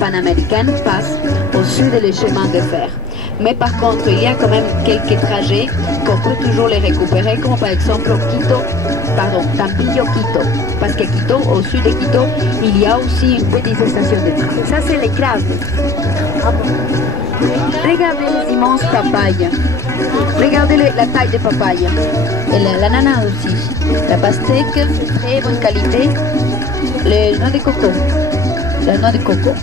Panaméricaine passe au sud des chemins de fer. Mais par contre, il y a quand même quelques trajets qu'on peut toujours les récupérer, comme par exemple Tampillo Quito. Parce qu'à Quito, au sud de Quito, il y a aussi une petite station de train. Ça, c'est les crabes. Regardez les immenses papayes. Regardez la taille des papayes. Et l'ananas aussi. La pastèque, très bonne qualité. Les noix de coco. La noix de coco.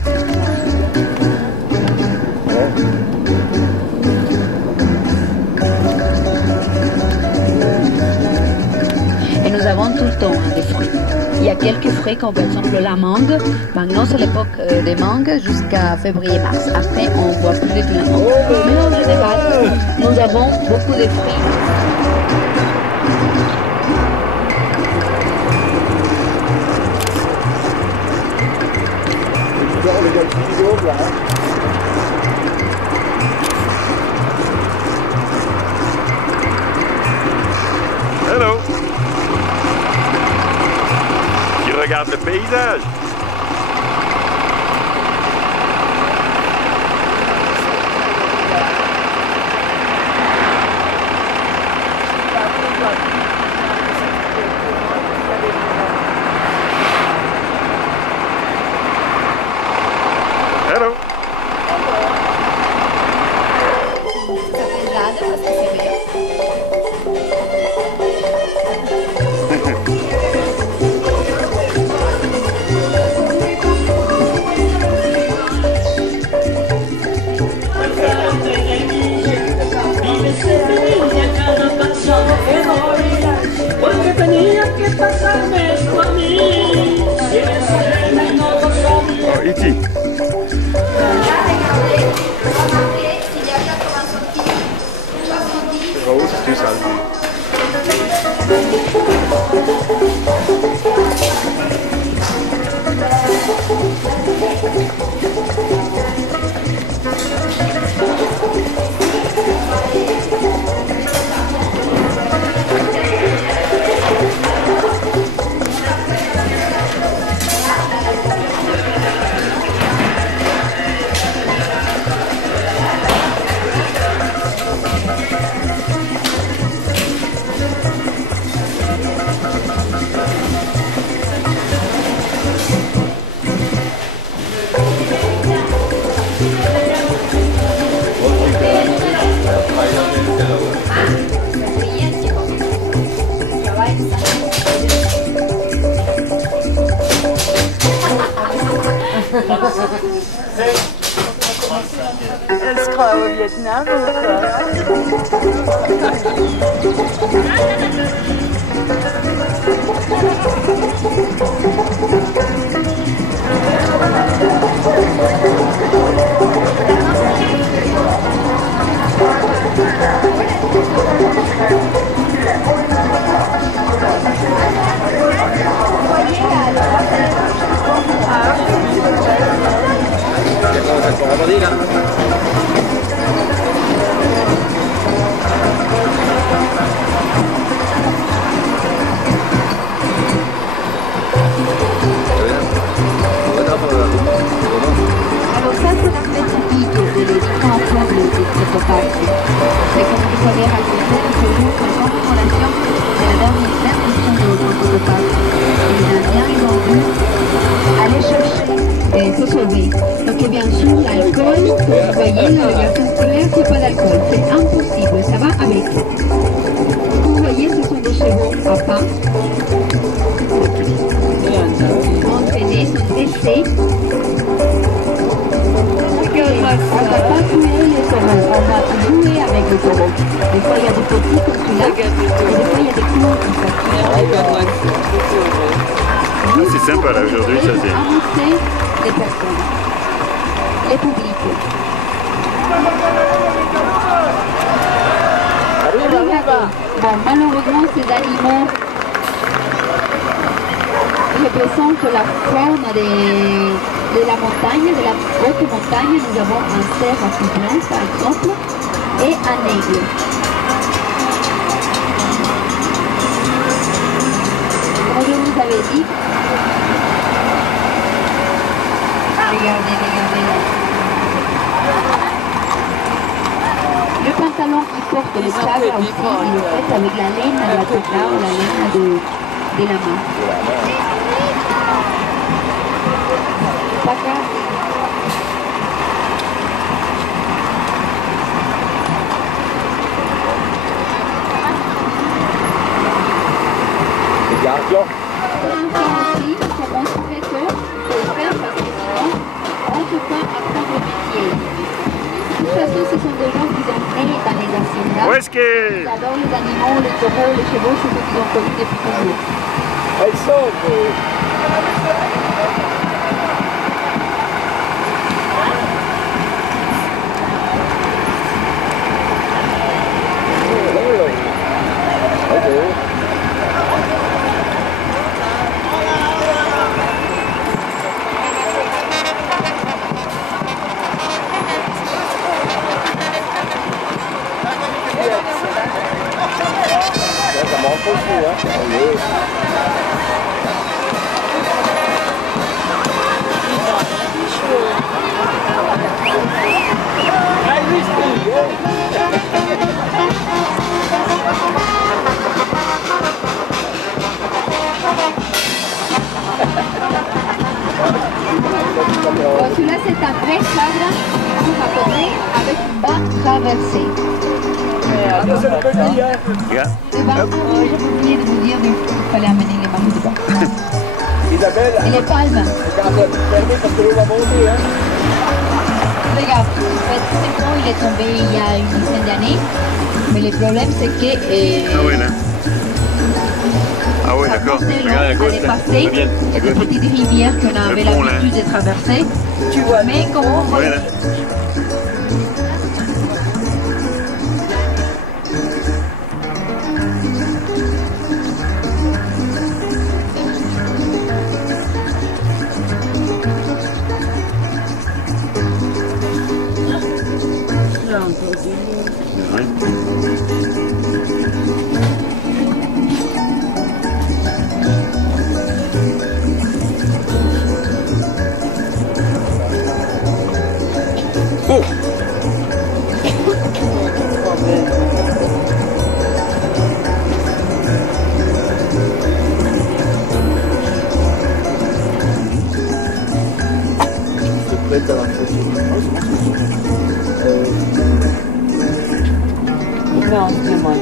Et nous avons tout le temps des fruits. Il y a quelques fruits comme par exemple la mangue. Maintenant c'est l'époque des mangues jusqu'à février-mars. Après on ne voit plus du tout la mangue. Mais en général, nous avons beaucoup de fruits. Hello. Tu regardes le paysage. Hello. Tu sens Elle se croit au Vietnam ou Alors ça, c'est l'aspect typique des différents peuples de cette parc. Mais comme vous savez raconter, ce jour, c'est sans relation de la dernière mission de notre parc. Les Indiens, ils ont dû aller chercher et se sauver. Donc, et bien sûr, l'alcool, comme vous voyez, le garçon scolaire, c'est pas d'alcool. C'est impossible, ça va avec. Vous voyez, ce sont des chevaux à pas. Entraînés, sont dressés. On ne va pas tuer les taureaux, on va jouer avec les taureaux. Des fois il y a des petits comme celui-là, et des fois il y a des cours qui sont C'est sympa là aujourd'hui, ça c'est. avancer les personnes, les publics. Bon, malheureusement ces animaux représentent la faune de la montagne, de la haute montagne. Nous avons un cerf africain par exemple et un aigle. Comme je vous avais dit, regardez. Le pantalon qui porte le saga aussi, il est fait avec la laine de la coca ou la laine de la main. Paca. Gardion. Aussi, comment se fait que faut le faire parce que sinon on ne peut pas apprendre le métier. De toute façon, ce sont des gens qui sont nés dans les haciendas. Où est-ce que... Ils adorent les animaux, les taureaux, les chevaux, c'est ce qu'ils ont connus depuis toujours. Elles sont... Celui-là, c'est un vrai sagra pour raconter avec une bas traversée. Regarde. Le bas, j'ai oublié de vous dire qu'il fallait amener les mains de bas. Isabelle, Et les palmes. quand ça te permet parce que l'eau va monter, hein? Regarde, en fait, c'est quand il est tombé il y a une dizaine d'années. Mais le problème, c'est que... Ah oui, là. Ah oui, d'accord. Regarde la côte, là. passer, et des petites rivières qu'on avait pont, là. l'habitude de traverser. tu vois. Mais comment on Ouais, là. Oh! Prête à la photo. Non, c'est moi.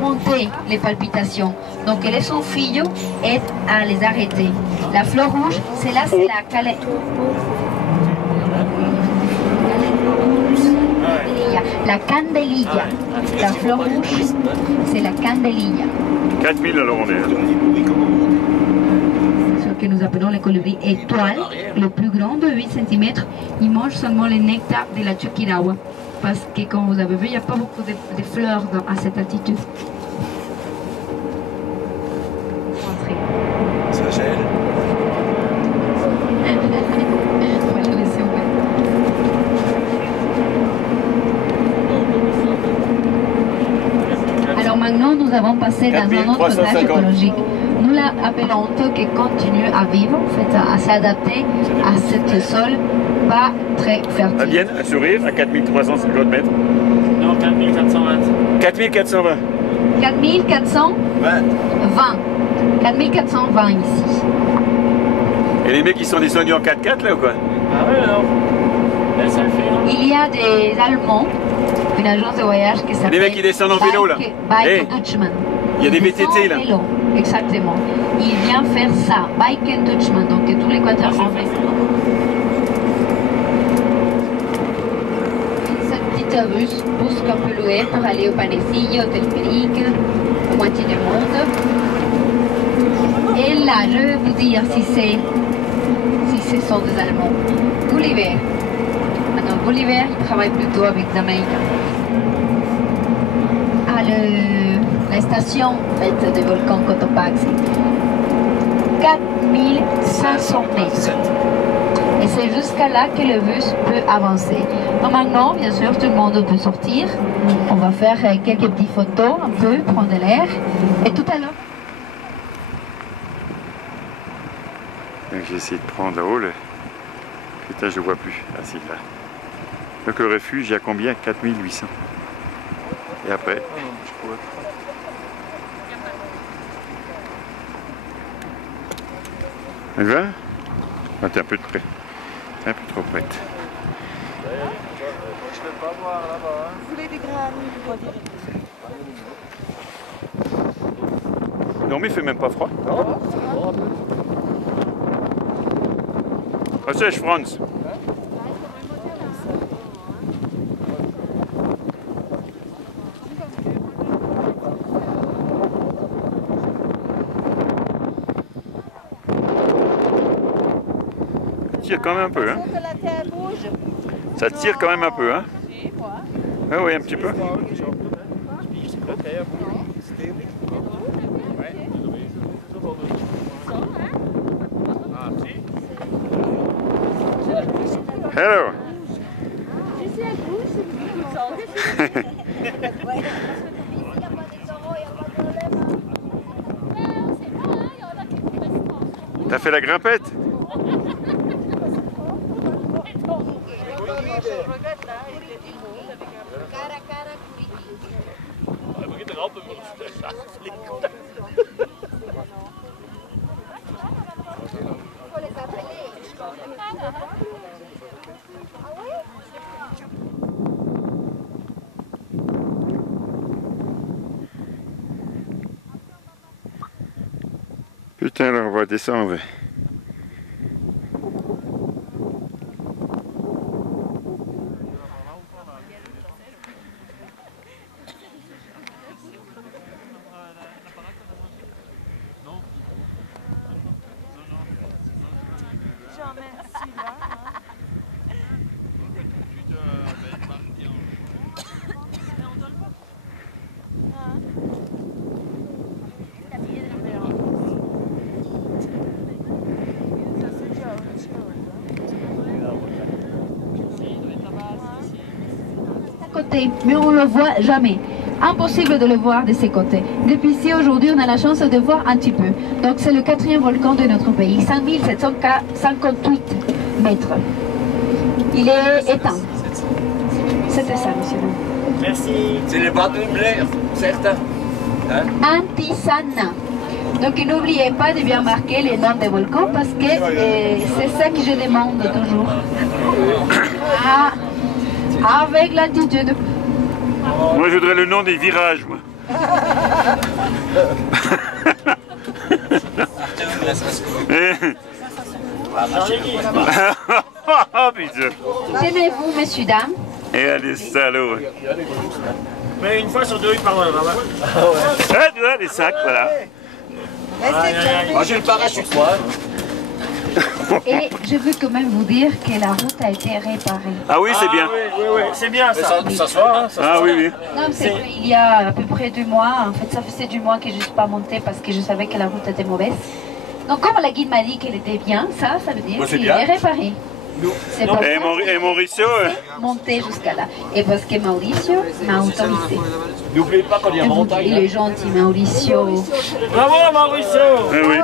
Monter les palpitations. Donc les son filho aide à les arrêter. La fleur rouge, c'est là, c'est la la candelilla. La fleur rouge, c'est la candelilla. 4000 alors on est. Ce que nous appelons les colibris étoiles, le plus grand de 8 cm, ils mangent seulement le nectar de la Chuquiragua. Parce que comme vous avez vu, il n'y a pas beaucoup de fleurs à cette altitude. Ça gèle. On va le laisser ouvert. Alors maintenant, nous avons passé dans un autre stage écologique. Nous l'appelons qui continue à vivre, en fait, à s'adapter à ce sol pas très fertile. À Vienne, à sourire, à 4350 mètres. Non, 4420. 4420. 4420. 4420 ici. Et les mecs qui sont descendus en 4x4 là ou quoi? Ah ouais, alors. Là, ça le fait, non? Il y a des Allemands, une agence de voyage qui s'appelle... Les mecs qui descendent en vélo là. Bike Dutchman. Il y a des VTT là. Vélo, exactement. Il vient faire ça, Bike and Dutchman, donc tout l'Équateur en vélo. Cette petite bus qu'on peut louer pour aller au Panecillo, au Telférique, à moitié du monde. Et là, je vais vous dire si ce sont des Allemands. Gulliver. Maintenant, Gulliver, il travaille plutôt avec les Américains. La station en fait, de volcan Cotopaxi, 4500 mètres. Et c'est jusqu'à là que le bus peut avancer. Donc maintenant, bien sûr, tout le monde peut sortir. On va faire quelques petites photos, un peu, prendre l'air. Et tout à l'heure... J'ai essayé de prendre là-haut le... Putain, je ne vois plus. Ah si, là. Donc le refuge, il y a combien? 4800. Et après? Tu vois? Ah, t'es un peu de près. T'es un peu trop prête. Je ne vais pas voir là-bas. Vous voulez des grands Non mais il fait même pas froid. Non. Was ist Franz? Ça tire quand même un peu, hein? Ça tire quand même un peu, hein? Ah oui, un petit peu. Hello. T'as fait la grimpette? Putain, alors on va descendre. Mais on ne le voit jamais. Impossible de le voir de ces côtés. Depuis ici, aujourd'hui, on a la chance de voir un petit peu. Donc c'est le 4e volcan de notre pays, 5758 mètres. Il est éteint. C'était ça, monsieur. Merci. C'est les bateaux de Blair, certains. Hein? Antisana. Donc n'oubliez pas de bien marquer les noms des volcans parce que c'est ça que je demande toujours. Avec l'altitude. Moi je voudrais le nom des virages, moi. Oh putain. Tenez-vous, messieurs, dames. Et elle est salaud. Mais une fois sur deux, il parle là-bas. Ah, tu vois, les sacs, voilà. Moi j'ai le parachute, moi. Et je veux quand même vous dire que la route a été réparée. Ah oui, c'est bien. Oui, c'est bien ça. Ça se voit, hein, Ah oui, oui. Non, c'est qu'il y a à peu près 2 mois. En fait, ça faisait 2 mois que je ne suis pas montée parce que je savais que la route était mauvaise. Donc, comme la guide m'a dit qu'elle était bien, ça veut dire qu'il est réparé. C'est pour ça Et Mauricio monter jusqu'à là. Et parce que Mauricio m'a autorisé. N'oubliez pas qu'on est en montagne. Il est gentil, Mauricio. Bravo Mauricio. Ah oui.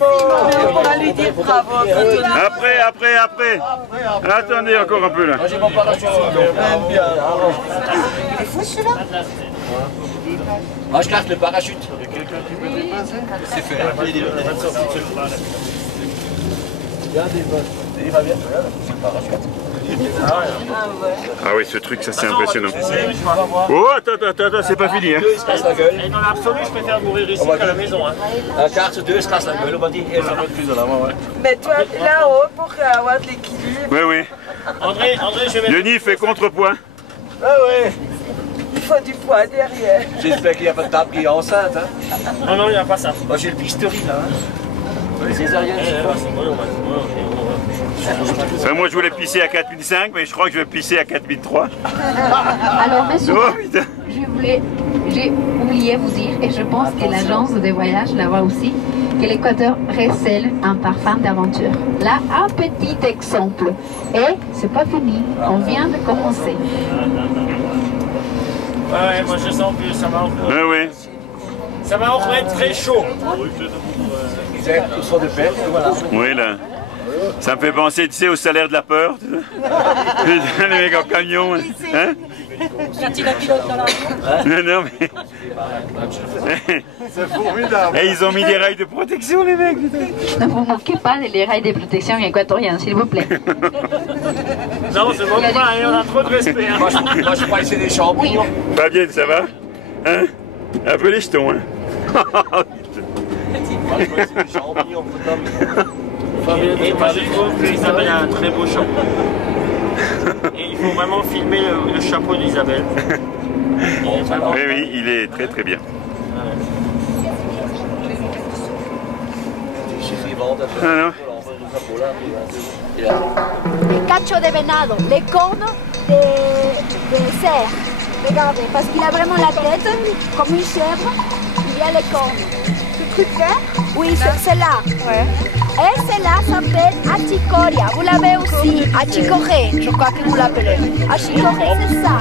On va lui dire bravo. Après. Attendez encore un peu là. Moi j'ai mon parachute. Il est fou celui-là. Moi je carte le parachute. C'est fait. Il va bien. C'est le parachute. Ah oui, ce truc, ça c'est impressionnant. Oh, attends, c'est pas fini. Hein. Il se casse la gueule. Et dans l'absolu, je préfère mourir ici qu'à la maison. Hein. La carte 2 se casse la gueule, on va dire. Et ça va être plus de là-bas, ouais. Mets-toi là-haut pour avoir de l'équilibre. Oui. André, je vais... Denis fait contrepoint. Ah ouais. Il faut du poids derrière. J'espère qu'il n'y a pas de table qui est enceinte. Hein. Non, il n'y a pas ça. Moi j'ai le bistouri là. Hein. Les césariennes, Enfin, moi je voulais pisser à 4005, mais je crois que je vais pisser à 4003. Alors, messieurs, Oh putain. j'ai oublié vous dire, et je pense que l'agence de voyage là-bas aussi, que l'Équateur recèle un parfum d'aventure. Là, un petit exemple. Et c'est pas fini, on vient de commencer. Ouais, moi je sens que ça va encore... Oui. Ça va encore être très chaud. Ils sont de paix, voilà. Oui, là. Ça me fait penser, tu sais, au salaire de la peur. Tu sais. Les mecs en camion. Hein? Quand il a pilote dans l'avion. Non, mais... C'est formidable. Et ils ont mis des rails de protection, les mecs. Putain. Ne vous moquez pas des rails de protection équatoriens, s'il vous plaît. Non, c'est bon pas, on a trop de respect. Hein. Moi je crois que c'est des champignons. Fabienne, ça va? Hein? Un peu les jetons, hein? Moi je crois que c'est des champignons. Et moi je trouve qu'Isabelle a un très beau chapeau. Et il faut vraiment filmer le chapeau d'Isabelle. Oui, oui, il est très très bien. Ah, Les cachos de venado, les cornes de cerf. Regardez, parce qu'il a vraiment la tête comme une chèvre, il y a les cornes. Ce truc vert? Oui, c'est là. Ouais. Et celle-là s'appelle achicoria. Vous l'avez aussi, achicoré, je crois que vous l'appelez. Achicoré, c'est ça.